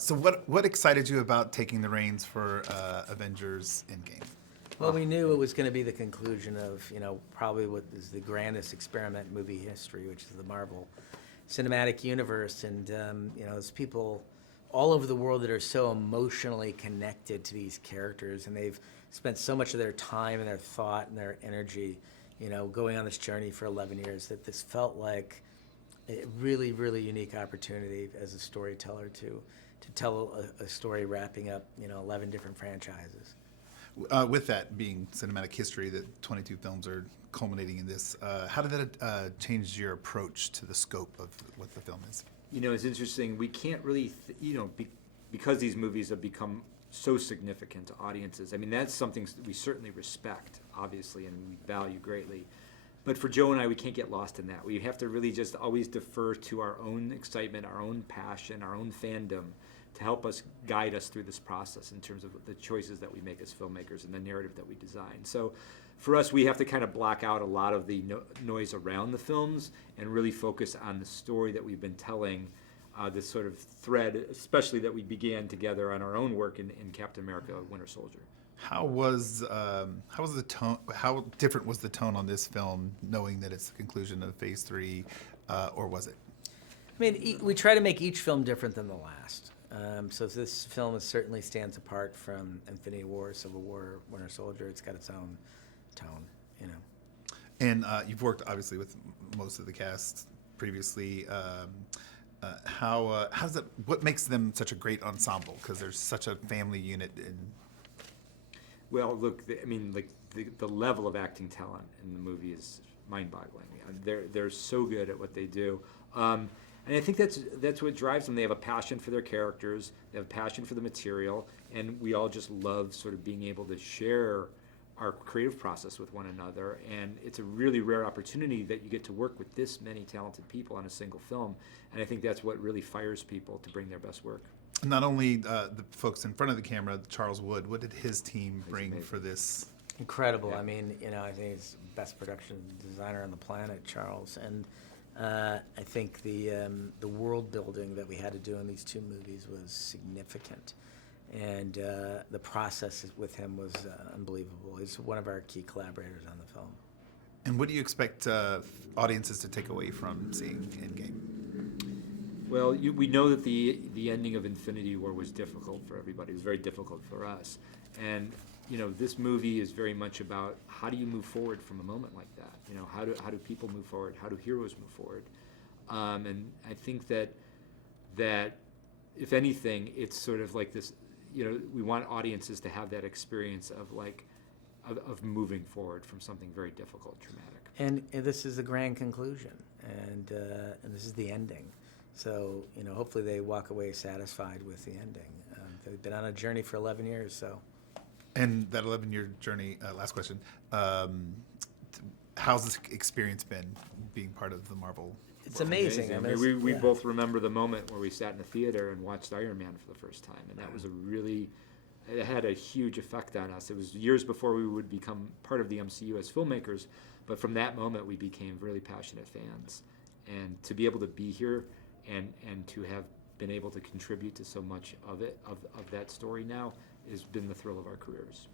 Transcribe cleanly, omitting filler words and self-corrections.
So what excited you about taking the reins for Avengers Endgame? Well, we knew it was going to be the conclusion of, probably what is the grandest experiment in movie history, which is the Marvel Cinematic Universe. And, there's people all over the world that are so emotionally connected to these characters, and they've spent so much of their time and their thought and their energy, going on this journey for 11 years, that this felt like a really, really unique opportunity as a storyteller to tell a story wrapping up, 11 different franchises. With that being cinematic history, that 22 films are culminating in this, how did that change your approach to the scope of what the film is? It's interesting. We can't really, because these movies have become so significant to audiences. I mean, that's something we certainly respect, obviously, and we value greatly. But for Joe and I, we can't get lost in that. We have to really just always defer to our own excitement, our own passion, our own fandom to help us guide us through this process in terms of the choices that we make as filmmakers and the narrative that we design. So for us, we have to kind of block out a lot of the noise around the films and really focus on the story that we've been telling, this sort of thread, especially that we began together on our own work in Captain America: Winter Soldier. How was the tone? How different was the tone on this film, knowing that it's the conclusion of Phase 3, or was it? I mean, we try to make each film different than the last. So this film certainly stands apart from Infinity War, Civil War, Winter Soldier. It's got its own tone, And you've worked obviously with most of the cast previously. How's that? What makes them such a great ensemble? Because there's such a family unit. Well, look, the level of acting talent in the movie is mind-boggling. They're so good at what they do. And I think that's what drives them. They have a passion for their characters, they have a passion for the material, and we all just love sort of being able to share our creative process with one another. And it's a really rare opportunity that you get to work with this many talented people on a single film. And I think that's what really fires people to bring their best work. Not only the folks in front of the camera, Charles Wood, what did his team bring for this? Incredible. Yeah. I mean, I think he's the best production designer on the planet, Charles. And I think the world building that we had to do in these two movies was significant. And the process with him was unbelievable. He's one of our key collaborators on the film. And what do you expect audiences to take away from seeing Endgame? Well, we know that the ending of Infinity War was difficult for everybody. It was very difficult for us. And, this movie is very much about how do you move forward from a moment like that? How do people move forward? How do heroes move forward? And I think that if anything, it's sort of like this, we want audiences to have that experience of moving forward from something very difficult, traumatic. And this is the grand conclusion, and this is the ending. So, hopefully they walk away satisfied with the ending. They've been on a journey for 11 years, so. And that 11-year journey, last question, how's this experience been, being part of the Marvel? It's amazing. I mean, we both remember the moment where we sat in the theater and watched Iron Man for the first time, and that was it had a huge effect on us. It was years before we would become part of the MCU as filmmakers, but from that moment we became really passionate fans. And to be able to be here and to have been able to contribute to so much of that story now has been the thrill of our careers.